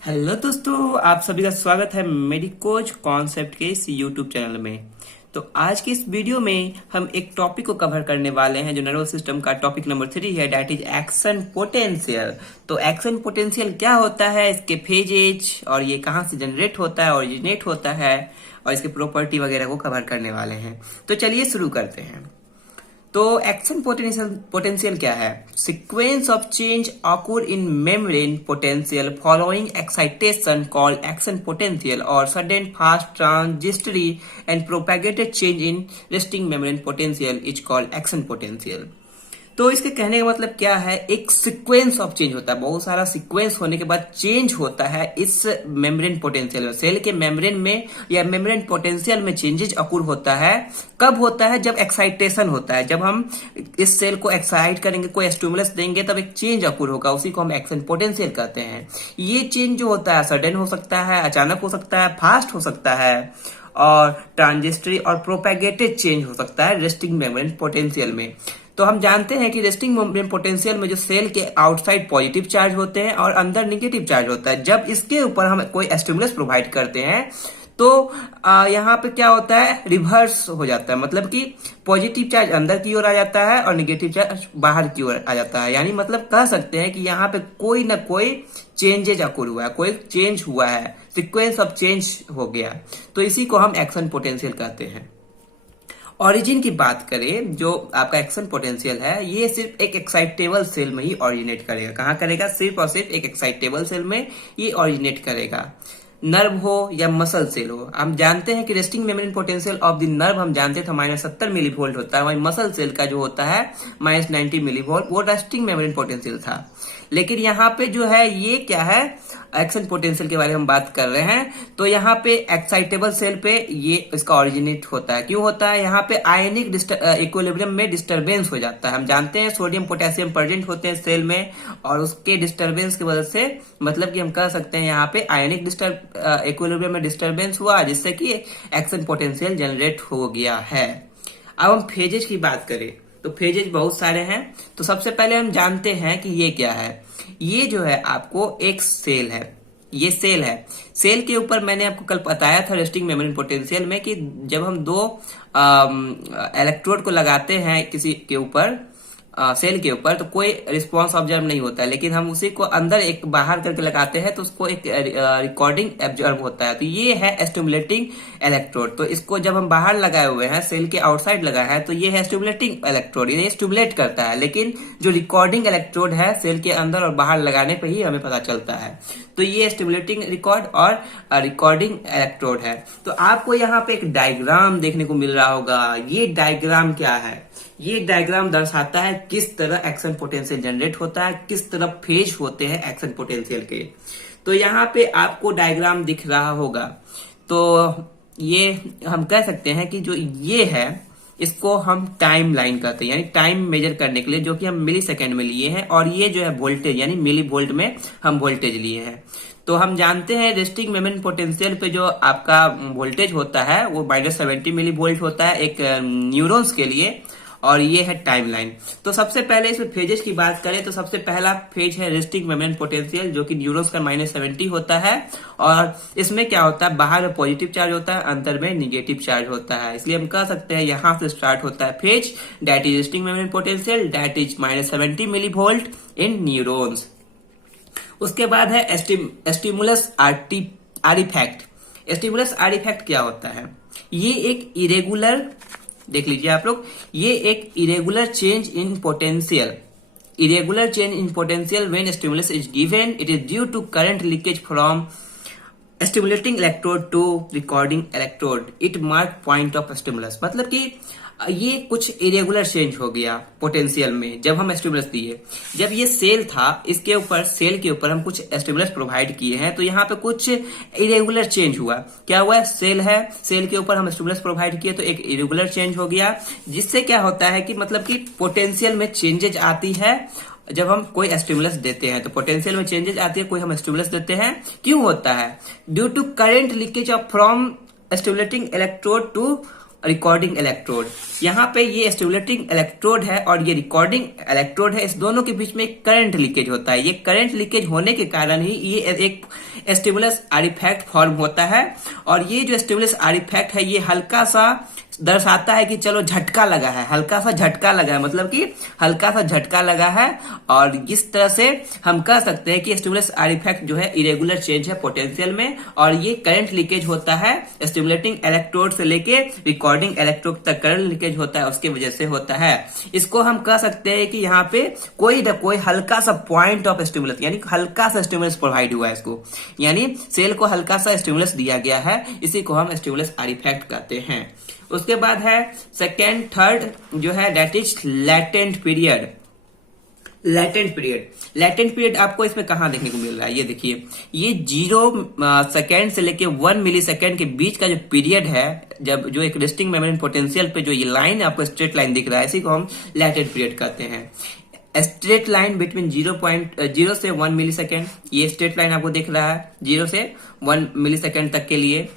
Hello दोस्तों, आप सभी का स्वागत है मेडिकोज कॉन्सेप्ट के इस यूट्यूब चैनल में। तो आज की इस वीडियो में हम एक टॉपिक को कवर करने वाले हैं जो नर्वस सिस्टम का टॉपिक नंबर 3 है, दैट इज एक्शन पोटेंशियल। तो एक्शन पोटेंशियल क्या होता है, इसके फेजेज और ये कहाँ से जनरेट होता है, ओरिजिनेट होता है और इसके प्रॉपर्टी वगैरह को कवर करने वाले हैं। तो चलिए शुरू करते हैं। तो एक्शन पोटेंशियल क्या है? Sequence of change occur in membrane potential following excitation called action potential और sudden fast transitory and propagated change in resting membrane potential is called action potential. तो इसके कहने का मतलब क्या है, एक सीक्वेंस ऑफ चेंज होता है, बहुत सारा सीक्वेंस होने के बाद चेंज होता है इस मेम्ब्रेन पोटेंशियल में। सेल के मेम्ब्रेन में या मेम्ब्रेन पोटेंशियल में चेंजेस अकुर होता है। कब होता है? जब एक्साइटेशन होता है, जब हम इस सेल को एक्साइट करेंगे, कोई स्टिमुलस देंगे, तब एक चेंज अकुर होगा, उसी को हम एक्शन पोटेंशियल कहते हैं। ये चेंज जो होता है सडन हो सकता है, अचानक हो सकता है, फास्ट हो सकता है और ट्रांजिस्टरी और प्रोपेगेटेड चेंज हो सकता है रेस्टिंग मेम्ब्रेन पोटेंशियल में। तो हम जानते हैं कि रेस्टिंग मेम्ब्रेन पोटेंशियल में जो सेल के आउटसाइड पॉजिटिव चार्ज होते हैं और अंदर निगेटिव चार्ज होता है। जब इसके ऊपर हम कोई स्टिमुलस प्रोवाइड करते हैं तो यहाँ पे क्या होता है, रिवर्स हो जाता है, मतलब कि पॉजिटिव चार्ज अंदर की ओर आ जाता है और निगेटिव चार्ज बाहर की ओर आ जाता है। यानी मतलब कह सकते हैं कि यहाँ पे कोई ना कोई चेंजेज अकुर हुआ है, कोई चेंज हुआ है, सीक्वेंस ऑफ चेंज हो गया। तो इसी को हम एक्शन पोटेंशियल कहते हैं। ओरिजिन की बात करें, जो आपका एक्शन पोटेंशियल है, ये सिर्फ एक एक्साइटेबल सेल में ही ओरिजिनेट करेगा। कहाँ करेगा? सिर्फ और सिर्फ एक एक्साइटेबल सेल में ये ओरिजिनेट करेगा। नर्व हो या मसल सेल हो, हम जानते हैं कि resting membrane potential of the nerve हम जानते थे -70 मिली वोल्ट होता है। वही मसल सेल का जो होता है -90 मिली वोल्ट, वो रेस्टिंग मेम्ब्रेन पोटेंशियल था। लेकिन यहाँ पे जो है ये क्या है, एक्शन पोटेंशियल के बारे में हम बात कर रहे हैं। तो यहाँ पे एक्साइटेबल सेल पे ये इसका ओरिजिनेट होता है। क्यों होता है? यहाँ पे आयनिक इक्विलिब्रियम में डिस्टरबेंस हो जाता है। हम जानते हैं सोडियम पोटेशियम प्रेजेंट होते हैं सेल में और उसके डिस्टरबेंस की वजह से, मतलब कि हम कह सकते हैं यहाँ पे आयनिक इक्विलिब्रियम में डिस्टरबेंस हुआ, जिससे कि एक्शन पोटेंशियल जनरेट हो गया है। अब हम फेजेज की बात करें तो फेजेज बहुत सारे हैं। तो सबसे पहले हम जानते हैं कि ये क्या है। ये जो है आपको एक सेल है, ये सेल है। सेल के ऊपर मैंने आपको कल बताया था रेस्टिंग मेम्ब्रेन पोटेंशियल में कि जब हम दो इलेक्ट्रोड को लगाते हैं किसी के ऊपर, सेल के ऊपर, तो कोई रिस्पांस ऑब्जर्व नहीं होता है। लेकिन हम उसी को अंदर एक बाहर करके लगाते हैं तो उसको एक रिकॉर्डिंग ऑब्जर्व होता है। तो ये है स्टिमुलेटिंग इलेक्ट्रोड। तो इसको जब हम बाहर लगाए हुए हैं, सेल के आउटसाइड लगा है, तो ये है स्टिमुलेटिंग इलेक्ट्रोड, ये स्टिमुलेट करता है। लेकिन जो रिकॉर्डिंग इलेक्ट्रोड है, सेल के अंदर और बाहर लगाने पर ही हमें पता चलता है। तो ये स्टिमुलेटिंग रिकॉर्ड और रिकॉर्डिंग इलेक्ट्रोड है। तो आपको यहाँ पे एक डायग्राम देखने को मिल रहा होगा। ये डायग्राम क्या है? ये डायग्राम दर्शाता है किस तरह एक्शन पोटेंशियल जनरेट होता है, किस तरह फेज होते हैं एक्शन पोटेंशियल के। तो यहाँ पे आपको डायग्राम दिख रहा होगा। तो ये हम कह सकते हैं कि जो ये है, इसको हम टाइम लाइन कहते हैं, यानी टाइम मेजर करने के लिए, जो कि हम मिली सेकेंड में लिए हैं। और ये जो है वोल्टेज, यानी मिली वोल्ट में हम वोल्टेज लिए हैं। तो हम जानते हैं रेस्टिंग मेम्ब्रेन पोटेंशियल पे जो आपका वोल्टेज होता है वो -70 मिली वोल्ट होता है एक न्यूरॉन्स के लिए, और ये है टाइमलाइन। तो सबसे पहले इसमें फेजेस की बात करें तो सबसे पहला फेज है रेस्टिंग मेम्ब्रेन पोटेंशियल, जो कि न्यूरॉन्स का -70 होता है। और इसमें क्या होता है, बाहर में पॉजिटिव चार्ज होता है, अंदर में निगेटिव चार्ज होता है। इसलिए हम कह सकते हैं यहां से स्टार्ट होता है phase, that is resting membrane potential, that is -70 millivolt in neurons. उसके बाद है स्टिमुलस आर्टिफैक्ट। स्टिमुलस आर्टिफैक्ट क्या होता है? ये एक इरेगुलर, देख लीजिए आप लोग, ये एक irregular change in potential, irregular change in potential when stimulus is given. It is due to current leakage from stimulating electrode to recording electrode. It mark point of stimulus. मतलब कि ये कुछ इरेगुलर चेंज हो गया potential में जब हम stimulus दिए। जब ये सेल था, इसके ऊपर, सेल के ऊपर हम कुछ स्टिमुलस प्रोवाइड किए हैं, तो यहाँ पे कुछ इरेगुलर चेंज हुआ। क्या हुआ? सेल है, सेल के ऊपर हम स्टिमुलस प्रोवाइड किए तो एक इरेगुलर चेंज हो गया, जिससे क्या होता है कि मतलब कि पोटेंशियल में चेंजेज आती है जब हम कोई स्टिमुलस देते हैं। तो पोटेंशियल में चेंजेस आती है, कोई हम स्टिमुलस देते हैं। क्यों होता है? Due to current leakage off from stimulating electrode to recording electrode. यहाँ पे ये स्टिमुलेटिंग इलेक्ट्रोड है और ये रिकॉर्डिंग इलेक्ट्रोड है, इस दोनों के बीच में करंट लीकेज होता है। ये करंट लीकेज होने के कारण ही ये एक स्टिमुलस आर्टिफैक्ट फॉर्म होता है। और ये जो स्टिमुलस आर्टिफैक्ट है ये हल्का सा दर्शाता है कि चलो झटका लगा है, हल्का सा झटका लगा है, मतलब कि हल्का सा झटका लगा है। और इस तरह से हम कह सकते हैं कि स्टिमुलस आर्टिफैक्ट जो है इरेगुलर चेंज है पोटेंशियल में, और ये करंट लीकेज होता है स्टिमुलेटिंग इलेक्ट्रोड से लेके रिकॉर्डिंग इलेक्ट्रोड तक करंट लीकेज होता है, उसकी वजह से होता है। इसको हम कह सकते हैं कि यहाँ पे कोई न कोई हल्का सा पॉइंट ऑफ स्टिमुलस, यानी हल्का सा स्टिमुलस प्रोवाइड हुआ है इसको, यानी सेल को हल्का सा स्टिमुलस दिया गया है, इसी को हम स्टिमुलस आर्टिफैक्ट कहते हैं। उसके बाद है सेकेंड थर्ड जो है that is latent period. Latent period आपको इसमें कहां देखने को मिल रहा है, ये देखिए, ये 0 सेकेंड से लेके 1 मिली सेकेंड के बीच का जो पीरियड है, जब जो एक रेस्टिंग मेम्ब्रेन पोटेंशियल पे जो ये लाइन आपको स्ट्रेट लाइन दिख रहा है, इसी को हम लैटेंट पीरियड कहते हैं। स्ट्रेट लाइन बिटवीन 0 से 1 मिली सेकेंड, ये स्ट्रेट लाइन आपको दिख रहा है 0 से 1 मिली सेकेंड तक के लिए।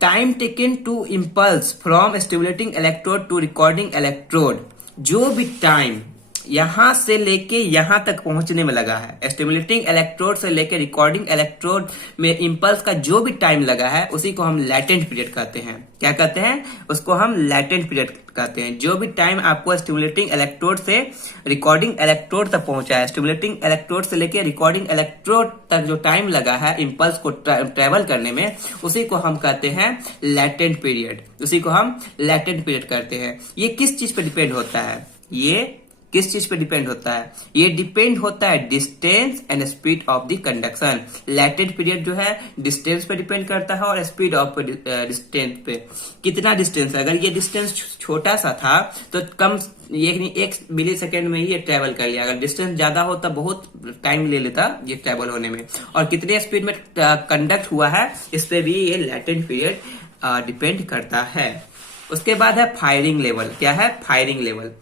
Time taken to impulse from stimulating electrode to recording electrode, जो भी टाइम यहां से लेके यहां तक पहुंचने में लगा है, स्टिमुलेटिंग इलेक्ट्रोड से लेके रिकॉर्डिंग इलेक्ट्रोड में इंपल्स का जो भी टाइम लगा है, उसी को हम लैटेंट पीरियड कहते हैं। क्या कहते हैं? उसको हम लैटेंट पीरियड कहते हैं। जो भी टाइम आपको स्टिमुलेटिंग इलेक्ट्रोड से रिकॉर्डिंग इलेक्ट्रोड तक पहुंचा है, स्टिमुलेटिंग इलेक्ट्रोड से लेके रिकॉर्डिंग इलेक्ट्रोड तक जो टाइम लगा है इंपल्स को ट्रेवल करने में, उसी को हम कहते हैं लैटेंट पीरियड, उसी को हम लैटेंट पीरियड कहते हैं। ये किस चीज पे डिपेंड होता है? ये किस चीज पे डिपेंड होता है? ये डिपेंड होता है distance and speed of the conduction. Latent period जो है डिस्टेंस पे डिपेंड करता है और स्पीड ऑफ डिस्टेंस पे। कितना डिस्टेंस है? अगर ये डिस्टेंस छोटा सा था तो कम 1 मिली सेकेंड में ही ये ट्रेवल कर लिया, अगर डिस्टेंस ज्यादा होता बहुत टाइम ले लेता ये ट्रेवल होने में। और कितने स्पीड में कंडक्ट हुआ है, इस पे भी ये लैटेंट पीरियड डिपेंड करता है। उसके बाद है फायरिंग लेवल। क्या है? Firing level.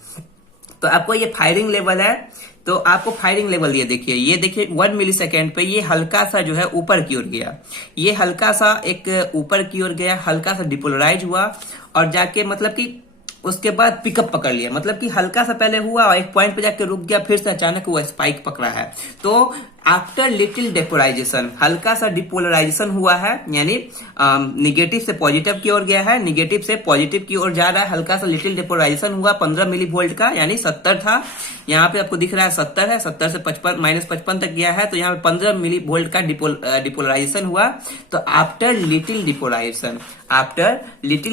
तो आपको ये फायरिंग लेवल है, तो आपको फायरिंग लेवल ये देखिए 1 मिली सेकेंड पे ये हल्का सा जो है ऊपर की ओर गया, ये हल्का सा एक ऊपर की ओर गया, हल्का सा डिपोलराइज हुआ और जाके मतलब कि उसके बाद पिकअप पकड़ लिया, मतलब कि हल्का सा पहले हुआ और एक पॉइंट पे जाके रुक गया, फिर से अचानक वो स्पाइक पकड़ा है। तो आफ्टर लिटिल डिपोलराइजेशन, हल्का सा डिपोलराइजेशन हुआ है, यानी निगेटिव से पॉजिटिव की ओर गया है, निगेटिव से पॉजिटिव की ओर जा रहा है, हल्का सा लिटिल डिपोलराइजेशन हुआ 15 मिली वोल्ट का, यानी 70 था, यहाँ पे आपको दिख रहा है 70 है, 70 से 55 तक गया है, तो यहाँ पे 15 मिली वोल्ट का डिपोलराइजेशन हुआ। तो after little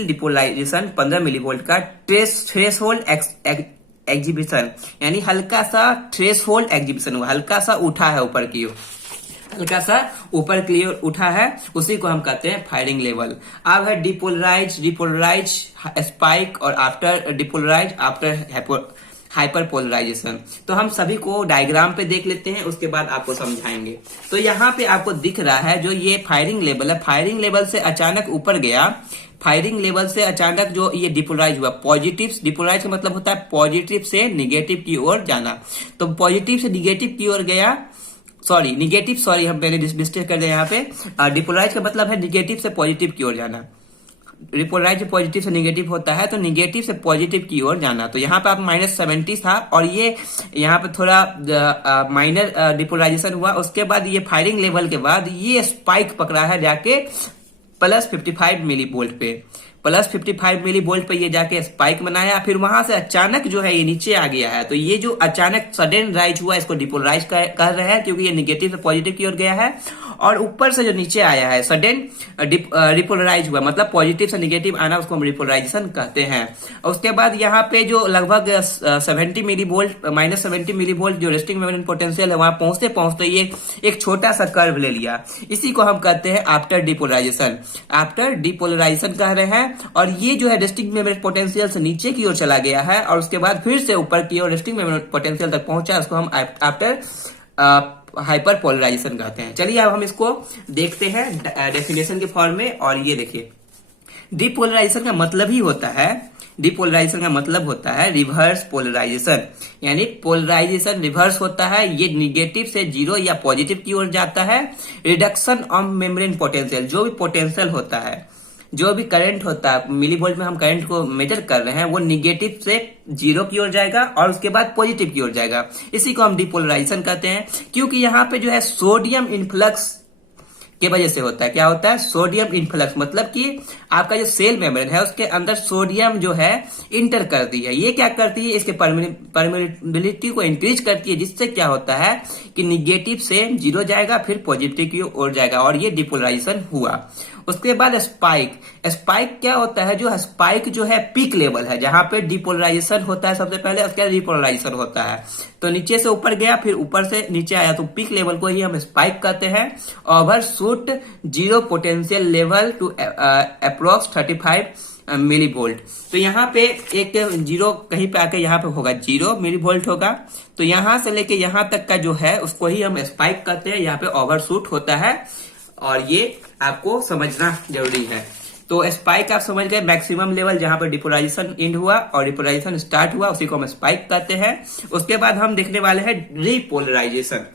depolarization 15 millivolt का थ्रेशोल्ड एग्जीबिशन, यानी हल्का सा थ्रेशोल्ड एग्जीबिशन हुआ, हल्का सा उठा है ऊपर की ओर, हल्का सा ऊपर की ओर उठा है, उसी को हम कहते हैं फायरिंग लेवल। अब है डिपोलराइज, स्पाइक, और आफ्टर डिपोलराइज, आफ्टर हाइपरपोलराइजेशन। तो हम सभी को डायग्राम पे देख लेते हैं, उसके बाद आपको समझाएंगे। तो यहाँ पे आपको दिख रहा है जो ये फायरिंग लेवल है, फायरिंग लेवल से अचानक ऊपर गया, फायरिंग लेवल से अचानक जो ये डिपोलराइज हुआ, डिपोलराइज का मतलब होता है पॉजिटिव से निगेटिव की ओर जाना। तो पॉजिटिव से निगेटिव की ओर गया, हम मैंने मिस्टेक कर दिया यहाँ पे। डिपोलराइज का मतलब है निगेटिव से पॉजिटिव की ओर जाना, डिपोलराइज पॉजिटिव से निगेटिव होता है, तो निगेटिव से पॉजिटिव की ओर जाना। तो यहाँ पे आप -70 था और ये यहाँ पे थोड़ा माइनर डिपोलराइजेशन हुआ। उसके बाद ये फायरिंग लेवल के बाद ये स्पाइक पकड़ा है जाके +55 मिली वोल्ट पे, +55 मिली वोल्ट पे ये जाके स्पाइक बनाया, फिर वहां से अचानक जो है ये नीचे आ गया है। तो ये जो अचानक सडन राइज हुआ इसको डिपोलराइज कह रहे हैं, क्योंकि ये निगेटिव से पॉजिटिव की ओर गया है, और ऊपर से जो नीचे आया है सडन डिपोलराइज हुआ, मतलब पॉजिटिव से निगेटिव आना, उसको हम डिपोलराइजेशन कहते हैं। उसके बाद यहाँ पे जो लगभग 70 मिली वोल्ट, -70 मिली वोल्ट जो रेस्टिंग मेम्ब्रेन पोटेंशियल है, वहां पहुंचते पहुंचते ये एक छोटा सा कर्व ले लिया, इसी को हम कहते हैं आफ्टर डिपोलराइजेशन कह रहे हैं। और ये जो है रेस्टिंग मेम्ब्रेन पोटेंशियल से नीचे की ओर चला गया है, और उसके बाद फिर से ऊपर की ओर रेस्टिंग मेम्ब्रेन पोटेंशियल तक पहुंचा, उसको हम आफ्टर हाइपर पोलराइजेशन कहते हैं। चलिए अब हम इसको देखते हैं डेफिनेशन के फॉर्म में। और ये देखिए, डिपोलराइजेशन का मतलब होता है रिवर्स पोलराइजेशन, यानी पोलराइजेशन रिवर्स होता है, ये निगेटिव से 0 या पॉजिटिव की ओर जाता है। रिडक्शन ऑफ मेम्ब्रेन पोटेंशियल, जो भी पोटेंशियल होता है, जो भी करंट होता है मिली वोल्ट में हम करंट को मेजर कर रहे हैं वो निगेटिव से जीरो की ओर जाएगा और उसके बाद पॉजिटिव की ओर जाएगा। इसी को हम डिपोलराइजेशन कहते हैं, क्योंकि यहाँ पे जो है सोडियम इन्फ्लक्स के वजह से होता है। क्या होता है? सोडियम इन्फ्लक्स, मतलब कि आपका जो सेल मेम्ब्रेन है उसके अंदर सोडियम जो है इंटर करती है। ये क्या करती है? इसके परमिबिलिटी को इंक्रीज करती है, जिससे क्या होता है कि निगेटिव से जीरो जाएगा फिर पॉजिटिव की ओर जाएगा, और ये डिपोलराइजेशन हुआ। उसके बाद स्पाइक। स्पाइक क्या होता है? जो स्पाइक जो है पीक लेवल है, जहां पे डिपोलराइजेशन होता है सबसे पहले, उसके बाद रिपोलराइजेशन होता है। तो नीचे से ऊपर गया फिर ऊपर से नीचे आया, तो पीक लेवल को ही हम स्पाइक कहते हैं। Overshoot zero potential level to approx 35 millivolt. तो यहाँ पे एक जीरो कहीं पे आके यहाँ पे होगा 0 मिली वोल्ट होगा। तो यहां से लेके यहाँ तक का जो है उसको ही हम स्पाइक कहते हैं। यहाँ पे ओवरशूट होता है और ये आपको समझना जरूरी है। तो स्पाइक आप समझ गए, मैक्सिमम लेवल जहां पर डिपोलराइजेशन एंड हुआ और डिपोलराइजेशन स्टार्ट हुआ, उसी को हम स्पाइक कहते हैं। उसके बाद हम देखने वाले हैं रिपोलराइजेशन।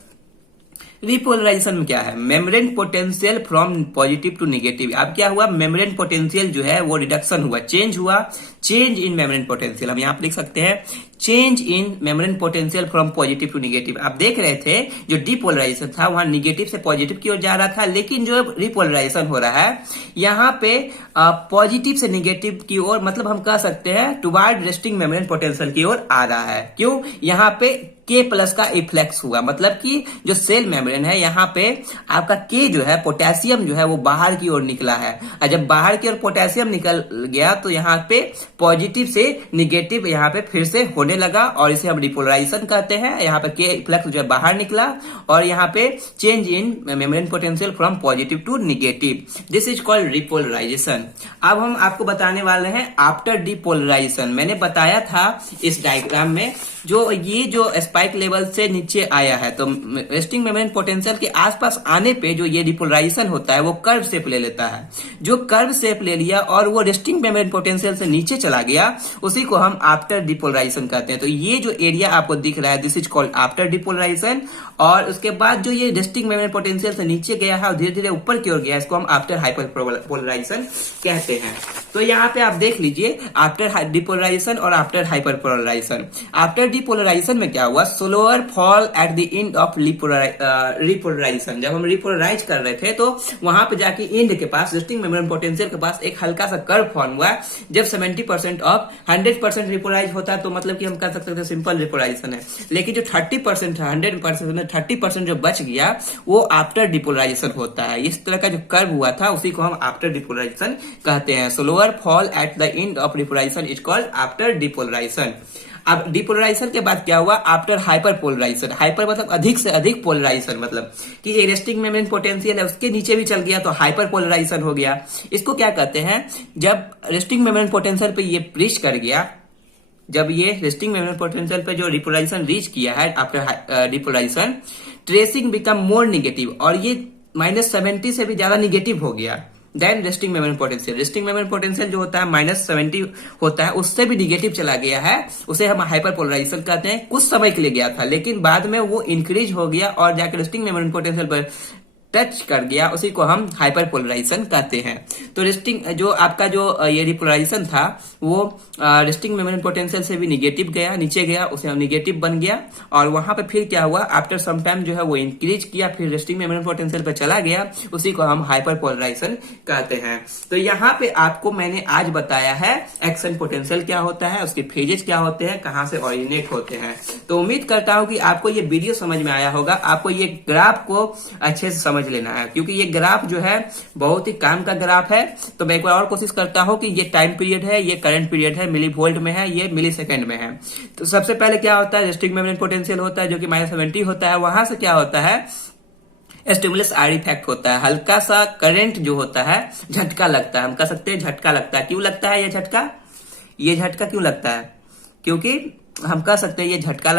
रिपोलराइजेशन में क्या है? Membrane potential from positive to negative. अब क्या हुआ? मेम्ब्रेन पोटेंशियल जो है वो रिडक्शन हुआ, चेंज हुआ, चेंज इन मेम्ब्रेन पोटेंशियल। हम यहाँ पे लिख सकते हैं change in membrane potential from positive to negative. आप देख रहे थे जो डिपोलराइजेशन था वहां निगेटिव से पॉजिटिव की ओर जा रहा था, लेकिन जो रिपोलराइजेशन हो रहा है यहाँ पे पॉजिटिव से नेगेटिव की ओर, मतलब हम कह सकते हैं टुवार्ड रेस्टिंग मेम्ब्रेन पोटेंशियल की ओर आ रहा है। क्यों? यहाँ पे K प्लस का इफ्लेक्स हुआ, मतलब कि जो सेल मेम्ब्रेन है यहाँ पे आपका K जो है पोटेशियम जो है वो बाहर की ओर निकला है, और जब बाहर की ओर पोटेशियम निकल गया तो यहाँ पे पॉजिटिव से निगेटिव यहाँ पे फिर से होने लगा, और इसे हम रिपोलराइजेशन कहते हैं। यहाँ पे K इफ्लेक्स जो है बाहर निकला और यहाँ पे change in membrane potential from positive to negative. This is called repolarization. अब हम आपको बताने वाले हैं आफ्टर डिपोलराइजेशन। मैंने बताया था इस डायग्राम में जो ये जो स्पाइक लेवल से नीचे आया है, तो रेस्टिंग मेम्ब्रेन पोटेंशियल के आसपास आने पे जो ये डिपोलराइजेशन होता है वो कर्व शेप ले लेता है। जो कर्व शेप ले लिया और वो रेस्टिंग मेम्ब्रेन पोटेंशियल से नीचे चला गया, उसी को हम आफ्टर डिपोलराइजेशन कहते हैं। तो ये जो एरिया आपको दिख रहा है this is called after depolarization. और उसके बाद जो ये रेस्टिंग मेम्ब्रेन पोटेंशियल से नीचे गया है और धीरे धीरे ऊपर की ओर गया, इसको हम आफ्टर हाइपरपोलराइजेशन कहते हैं। तो यहाँ पे आप देख लीजिए आफ्टर डिपोलराइजेशन और आफ्टर हाइपरपोलराइजेशन। आफ्टर डिपोलराइजेशन में क्या हुआ? Slower fall at the end of repolarization. जब हम रिपोलराइज कर रहे थे तो वहां पे जाके एंड के पास रेस्टिंग मेम्ब्रेन पोटेंशियल के पास एक हल्का सा कर्व फॉर्म हुआ। जब 70% ऑफ 100% रिपोलराइज होता है तो मतलब कि हम कह सकते थे सिंपल रिपोलराइजेशन है, लेकिन जो 30% है 100% में 30% जो बच गया वो आफ्टर डिपोलराइजेशन होता है। इस तरह का जो कर्व हुआ था उसी को हम आफ्टर डिपोलराइजेशन कहते हैं। Slower fall at the end of depolarization is called after depolarization. अब डिपोलराइजेशन के बाद क्या हुआ? After hyper polarisation. हाइपर मतलब अधिक से अधिक पोलराइजेशन, मतलब कि ये रेस्टिंग मेम्ब्रेन पोटेंशियल है उसके नीचे भी चल गया तो हाइपर पोलराइजेशन हो गया। इसको क्या कहते हैं? जब रेस्टिंग मेम्ब्रेन पोटेंशियल पे ये रीच कर गया, जब ये रेस्टिंग मेम्ब्रेन पोटेंशियल पे जो डिपोलराइजेशन रीच किया है after depolarization, tracing become more negative, और ये -70 से भी ज्यादा निगेटिव हो गया than resting membrane potential. Resting membrane potential जो होता है -70 होता है, उससे भी निगेटिव चला गया है, उसे हम हाइपर पोलराइजेशन कहते हैं। कुछ समय के लिए गया था लेकिन बाद में वो इंक्रीज हो गया और जाकर रेस्टिंग मेम्ब्रेन पोटेंशियल पर टच कर गया, उसी को हम हाइपर पोलराइजेशन कहते हैं। तो रेस्टिंग जो आपका जो ये रिपोलराइजेशन था वो रेस्टिंग मेम्ब्रेन पोटेंशियल से भी निगेटिव गया, नीचे गया, उसे हम निगेटिव बन गया, और वहां पे फिर क्या हुआ? आफ्टर सम टाइम जो है वो इंक्रीज किया, फिर रेस्टिंग मेम्ब्रेन पोटेंशियल पे चला गया, उसी को हम हाइपर पोलराइजेशन कहते हैं। तो यहाँ पे आपको मैंने आज बताया है एक्शन पोटेंशियल क्या होता है, उसके फेजेस क्या होते हैं, कहां से ऑरिजिनेट होते हैं। तो उम्मीद करता हूं कि आपको ये वीडियो समझ में आया होगा। आपको ये ग्राफ को अच्छे से समझ लेना है, क्योंकि ये ग्राफ जो है बहुत ही काम का ग्राफ है। तो मैं एक बार और कोशिश करता हूं कि ये टाइम पीरियड है, ये करंट पीरियड है, मिली वोल्ट में है, ये मिली सेकेंड में है। तो सबसे पहले क्या होता है? रेस्टिंग मेम्ब्रेन पोटेंशियल होता है जो कि -70 होता है। वहां से क्या होता है? स्टिमुलस आर इफेक्ट होता है, हल्का सा करंट जो होता है, झटका लगता है। हम कह सकते हैं झटका लगता है। क्यों लगता है ये झटका? ये झटका क्यों लगता है? क्योंकि हम कह सकते हैं ये झटका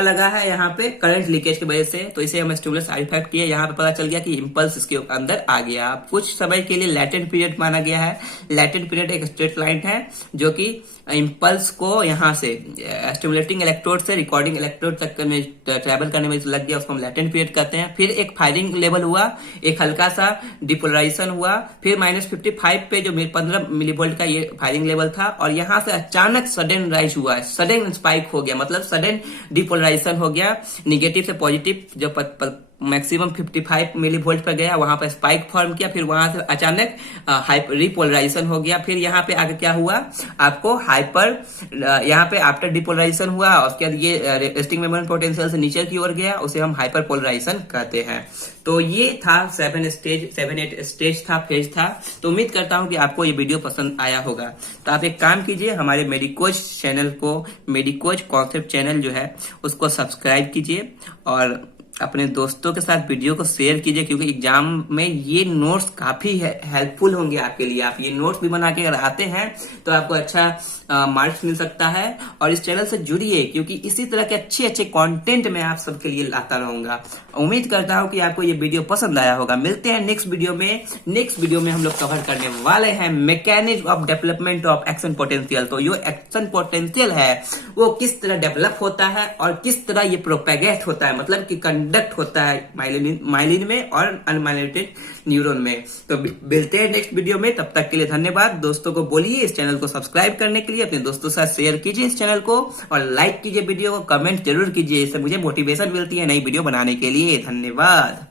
लगा है यहाँ पे करंट लीकेज की वजह से। तो इसे हम स्टिमुलस इफेक्ट किए, यहाँ पे पता चल गया कि इम्पल्स इसके अंदर आ गया। कुछ समय के लिए लैटेंट पीरियड माना गया है। लैटेंट पीरियड एक स्ट्रेट लाइन है जो कि इम्पल्स को यहाँ से स्टिमुलेटिंग इलेक्ट्रोड से रिकॉर्डिंग इलेक्ट्रोड तक में ट्रेवल करने में लग गया, उसको हम लैटेंट पीरियड कहते हैं। फिर एक फायरिंग लेवल हुआ, एक हल्का सा डिपोलराइजेशन हुआ, फिर -55 पे जो 15 मिलीवोल्ट का ये फायरिंग लेवल था, और यहाँ से अचानक सडन राइज हुआ, सडन स्पाइक हो गया, मतलब सडन डिपोलराइजेशन हो गया, निगेटिव से पॉजिटिव जो मैक्सिमम 55 मिलीवोल्ट पर गया, वहां पर स्पाइक फॉर्म किया, फिर वहां से अचानक रिपोलराइजेशन हो गया। फिर यहाँ पे आगे क्या हुआ, आपको हाइपर यहाँ पे आफ्टर डिपोलराइजेशन हुआ, उसके बाद ये रेस्टिंग मोमेंट पोटेंशियल से नीचे की ओर गया, उसे हम हाइपर पोलराइजेशन कहते हैं। तो ये था 7-8 स्टेज था, फेज था। तो उम्मीद करता हूं कि आपको ये वीडियो पसंद आया होगा। तो आप एक काम कीजिए, हमारे मेडिकोज चैनल को, मेडिकोज कॉन्सेप्ट चैनल जो है उसको सब्सक्राइब कीजिए और अपने दोस्तों के साथ वीडियो को शेयर कीजिए, क्योंकि एग्जाम में ये नोट्स काफी हेल्पफुल होंगे आपके लिए। आप ये नोट्स भी बना के अगर आते हैं तो आपको अच्छा मार्क्स मिल सकता है। और इस चैनल से जुड़िए, क्योंकि इसी तरह के अच्छे अच्छे कंटेंट मैं आप सबके लिए लाता रहूंगा। उम्मीद करता हूं कि आपको ये वीडियो पसंद आया होगा। मिलते हैं नेक्स्ट वीडियो में। नेक्स्ट वीडियो में हम लोग कवर करने वाले हैं mechanism of development of action potential. तो जो एक्शन पोटेंशियल है वो किस तरह डेवलप होता है और किस तरह ये प्रोपेगेट होता है, मतलब कि कंडक्ट होता है माइलिन में और अनमाइलिनेटेड न्यूरॉन में। तो मिलते हैं नेक्स्ट वीडियो में, तब तक के लिए धन्यवाद। दोस्तों को बोलिए इस चैनल को सब्सक्राइब करने के लिए, अपने दोस्तों के साथ शेयर कीजिए इस चैनल को, और लाइक कीजिए वीडियो को, कमेंट जरूर कीजिए, इससे मुझे मोटिवेशन मिलती है नई वीडियो बनाने के लिए। धन्यवाद।